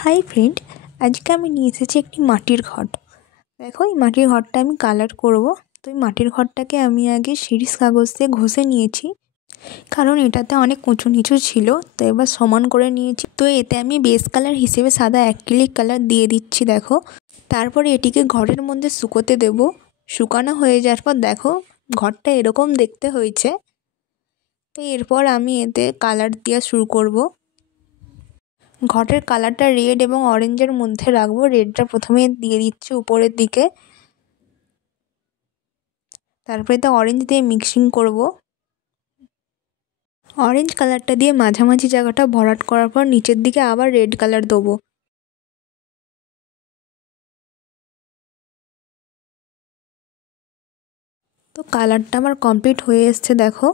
High friend, आज के आमी निये एसेछि एकटी माटिर घट। देखो এই মাটির ঘরটা আমি কালার করব। তো এই মাটির ঘরটাকে আমি আগে শিরিষ কাগজ দিয়ে ঘষে নিয়েছি, কারণ এটাতে অনেক উঁচু নিচু ছিল। তো এবার সমান করে নিয়েছি। তো এতে আমি বেস কালার হিসেবে সাদা অ্যাক্রিলিক কালার দিয়ে দিচ্ছি। দেখো, তারপরে এটিকে ঘরের মধ্যে শুকোতে দেব। শুকানো হয়ে যাওয়ার পর দেখো ঘরটা এরকম দেখতে হয়েছে। তো এরপর আমি এতে কালার দেওয়া শুরু করব। ঘরের কালারটা রেড এবং অরেঞ্জের মধ্যে রাখবো। রেডটা প্রথমে দিয়ে দিচ্ছি উপরের দিকে, তারপরে তো অরেঞ্জ দিয়ে মিক্সিং করব। অরেঞ্জ কালারটা দিয়ে মাঝামাঝি জায়গাটা ভরাট করার পর নিচের দিকে আবার রেড কালার দেবো। তো কালারটা আমার কমপ্লিট হয়ে এসছে দেখো।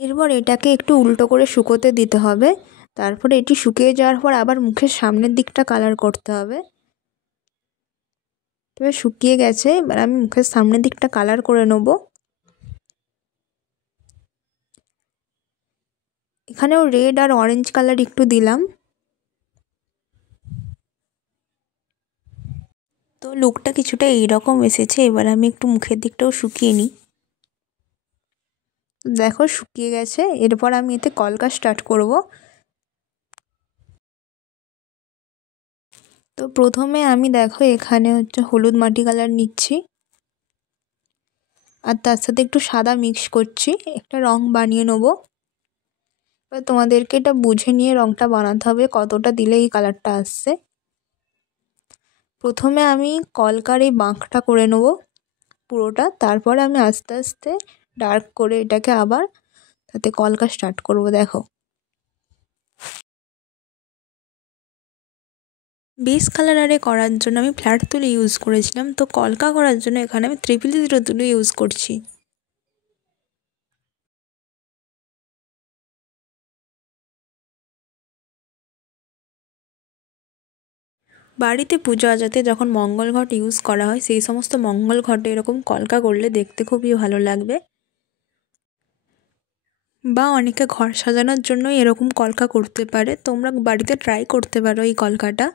এরপর এটাকে একটু উল্টো করে শুকোতে দিতে হবে। তারপরে এটি শুকিয়ে যাওয়ার পর আবার মুখের সামনের দিকটা কালার করতে হবে। এবার শুকিয়ে গেছে, এবার আমি মুখের সামনের দিকটা কালার করে নেব। এখানেও রেড আর অরেঞ্জ কালার একটু দিলাম। তো লুকটা কিছুটা এইরকম এসেছে। এবার আমি একটু মুখের দিকটাও শুকিয়ে নিই। দেখো শুকিয়ে গেছে। এরপর আমি এতে কলকা স্টার্ট করব। তো প্রথমে আমি দেখো এখানে হলুদ মাটি কালার নিচ্ছি, আর তার সাথে একটু সাদা মিক্স করছি, একটা রং বানিয়ে নেব। এবার তোমাদেরকে এটা বুঝে নিয়ে রংটা বানাতে হবে, কতটা দিলে এই কালারটা আসছে। প্রথমে আমি কলকার এই বাঁকটা করে নেব পুরোটা, তারপর আমি আস্তে আস্তে ডার্ক করে এটাকে আবার তাতে কলকা স্টার্ট করব। দেখো বেস কালার করার জন্য আমি ফ্ল্যাট তুলি ইউজ করেছিলাম। তো কলকা করার জন্য এখানে আমি 000 তুলি ইউজ করছি। বাড়িতে পূজা আজাতে যখন মঙ্গল ঘট ইউজ করা হয়, সেই সমস্ত মঙ্গল ঘটে এরকম কলকা করলে দেখতে খুবই ভালো লাগবে। বা অনেকে ঘর সাজানোর জন্য এরকম কলকা করতে পারে। তোমরা বাড়িতে ট্রাই করতে পারো এই কলকাটা,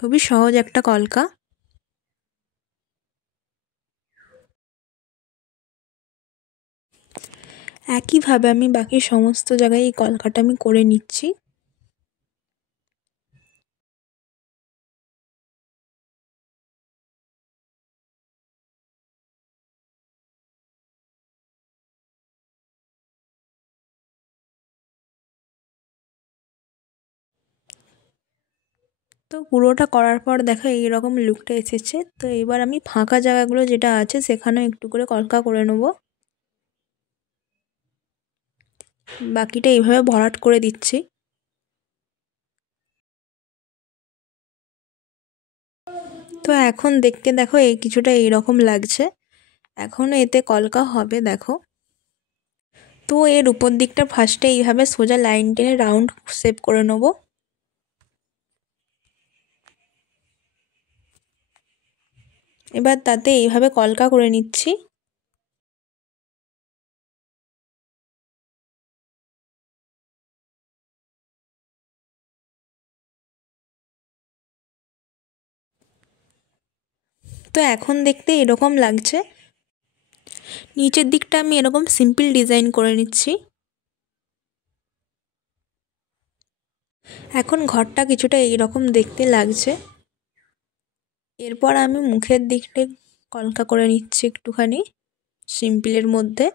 খুবই সহজ একটা কলকা। একইভাবে আমি বাকি সমস্ত জায়গায় এই কলকাটা আমি করে নিচ্ছি। তো পুরোটা করার পর দেখো এইরকম লুকটা এসেছে। তো এবার আমি ফাঁকা জায়গাগুলো যেটা আছে সেখানেও একটু করে কলকা করে নেব। বাকিটা এইভাবে ভরাট করে দিচ্ছি। তো এখন দেখতে দেখো এই কিছুটা এইরকম লাগছে। এখন এতে কলকা হবে দেখো। তো এর উপর দিকটা ফার্স্টে এইভাবে সোজা লাইন টেনে রাউন্ড শেপ করে নেব। এবার তাতে এইভাবে কলকা করে নিচ্ছি। তো এখন দেখতে এরকম লাগছে। নিচের দিকটা আমি এরকম সিম্পল ডিজাইন করে নিচ্ছি। এখন ঘরটা কিছুটা এইরকম দেখতে লাগছে। এরপর আমি মুখের দিকটা কলকা করে নিচ্ছি একটুখানি সিম্পলের মধ্যে।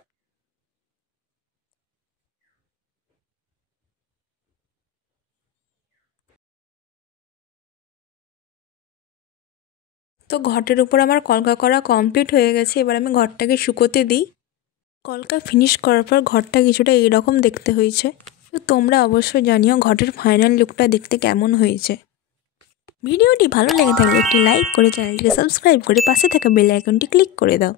তো ঘটের উপর আমার কলকা করা কমপ্লিট হয়ে গেছে। এবার আমি ঘরটাকে শুকোতে দিই। কলকা ফিনিশ করার পর ঘরটা কিছুটা এইরকম দেখতে হয়েছে। তো তোমরা অবশ্যই জানিও ঘটের ফাইনাল লুকটা দেখতে কেমন হয়েছে। ভিডিওটি ভালো লেগে থাকলে একটি লাইক করে চ্যানেলটিকে সাবস্ক্রাইব করে পাশে থাকা বেল আইকনটি ক্লিক করে দাও।